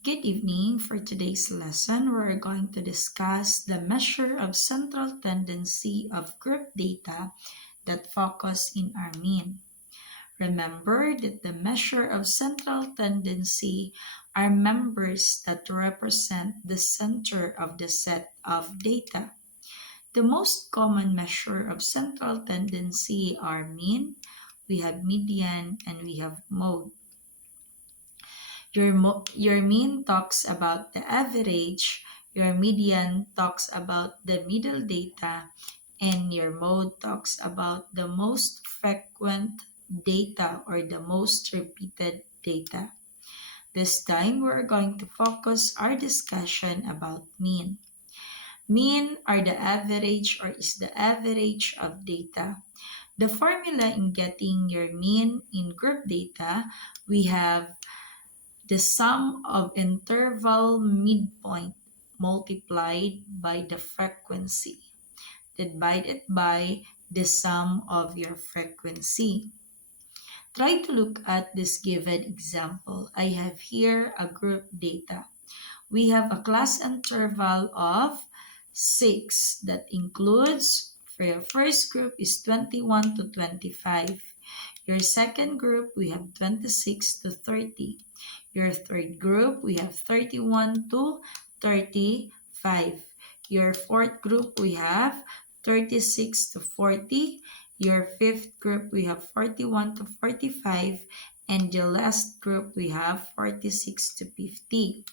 Good evening. For today's lesson, we're going to discuss the measure of central tendency of group data that focus in our mean. Remember that the measure of central tendency are members that represent the center of the set of data. The most common measure of central tendency are mean, we have median, and we have mode. Your mean talks about the average, your median talks about the middle data, and your mode talks about the most frequent data or the most repeated data. This time, we're going to focus our discussion about mean. Mean are the average or is the average of data. The formula in getting your mean in group data, we have the sum of interval midpoint multiplied by the frequency divided by the sum of your frequency. Try to look at this given example. I have here a group data. We have a class interval of 6 that includes, for your first group is 21 to 25. Your second group, we have 26 to 30. Your third group, we have 31 to 35. Your fourth group, we have 36 to 40. Your fifth group, we have 41 to 45. And the last group, we have 46 to 50.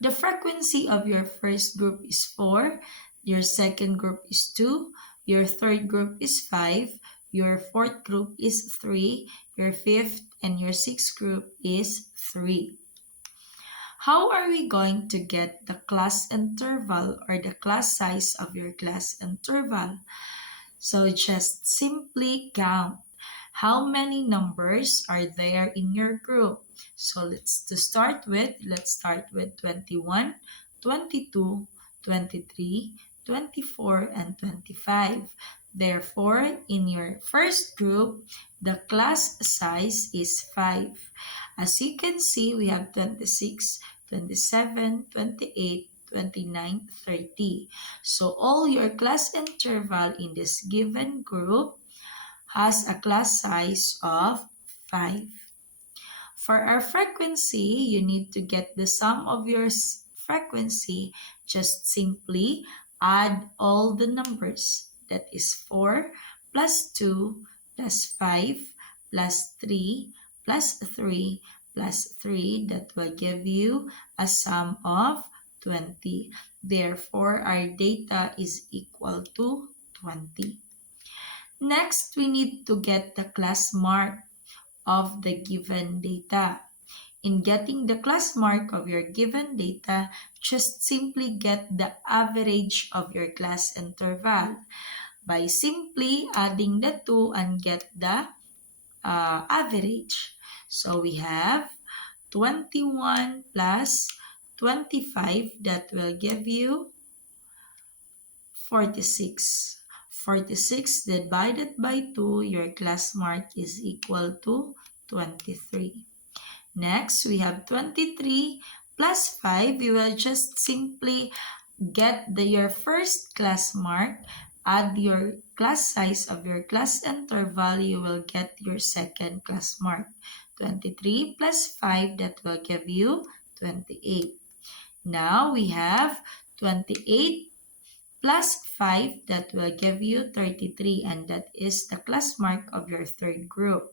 The frequency of your first group is 4, your second group is 2, your third group is 5, your fourth group is 3, your fifth and your sixth group is 3. How are we going to get the class interval or the class size of your class interval? So just simply count how many numbers are there in your group. So let's start with 21, 22, 23, 24, and 25. Therefore, in your first group, the class size is 5. As you can see, we have 26, 27, 28, 29, 30. So all your class interval in this given group has a class size of 5. For our frequency, you need to get the sum of your frequency. Just simply add all the numbers. That is 4 plus 2 plus 5 plus 3 plus 3 plus 3. That will give you a sum of 20. Therefore, our data is equal to 20. Next, we need to get the class mark of the given data. In getting the class mark of your given data, just simply get the average of your class interval by simply adding the two and get the average. So we have 21 plus 25 that will give you 46. 46 divided by 2, your class mark is equal to 23. Next, we have 23 plus 5. You will just simply get your first class mark, add your class size of your class interval, you will get your second class mark. 23 plus 5, that will give you 28. Now, we have 28 plus 5, that will give you 33, and that is the class mark of your third group.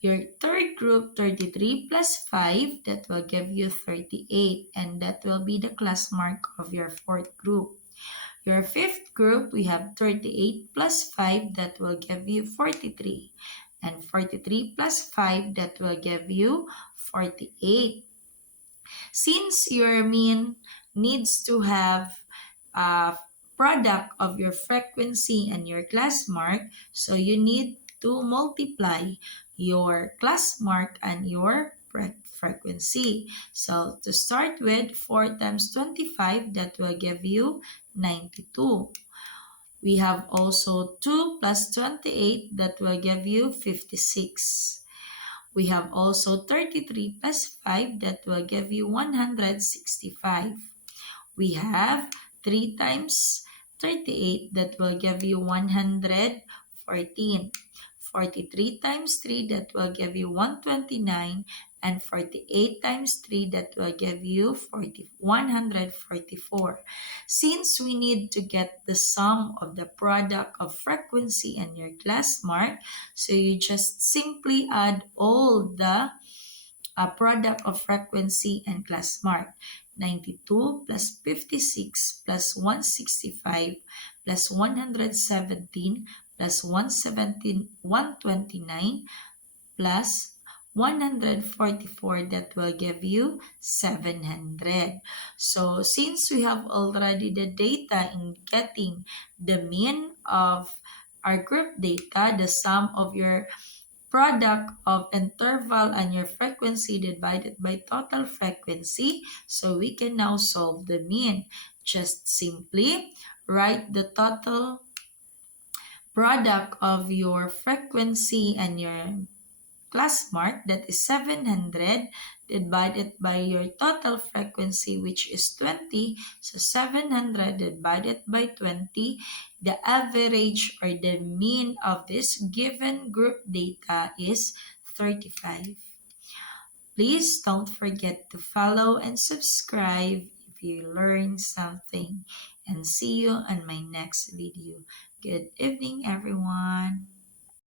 Your third group, 33 plus 5, that will give you 38, and that will be the class mark of your fourth group. Your fifth group, we have 38 plus 5, that will give you 43, and 43 plus 5, that will give you 48. Since your mean needs to have a product of your frequency and your class mark, so you need to multiply your class mark and your frequency. So to start with, 4 times 25, that will give you 92. We have also 2 plus 28, that will give you 56. We have also 33 plus 5 that will give you 165. We have 3 times 38 that will give you 114. 43 times 3 that will give you 129, and 48 times 3 that will give you 144. Since we need to get the sum of the product of frequency and your class mark, so you just simply add all the product of frequency and class mark. 92 plus 56 plus 165 plus 117 plus 117, 129 plus 144 that will give you 700. So since we have already the data in getting the mean of our group data, the sum of your product of interval and your frequency divided by total frequency, so we can now solve the mean. Just simply write the total product of your frequency and your class mark, that is 700, divided by your total frequency, which is 20. So 700 divided by 20, the average or the mean of this given group data is 35. Please don't forget to follow and subscribe if you learned something, and see you on my next video. Good evening, everyone.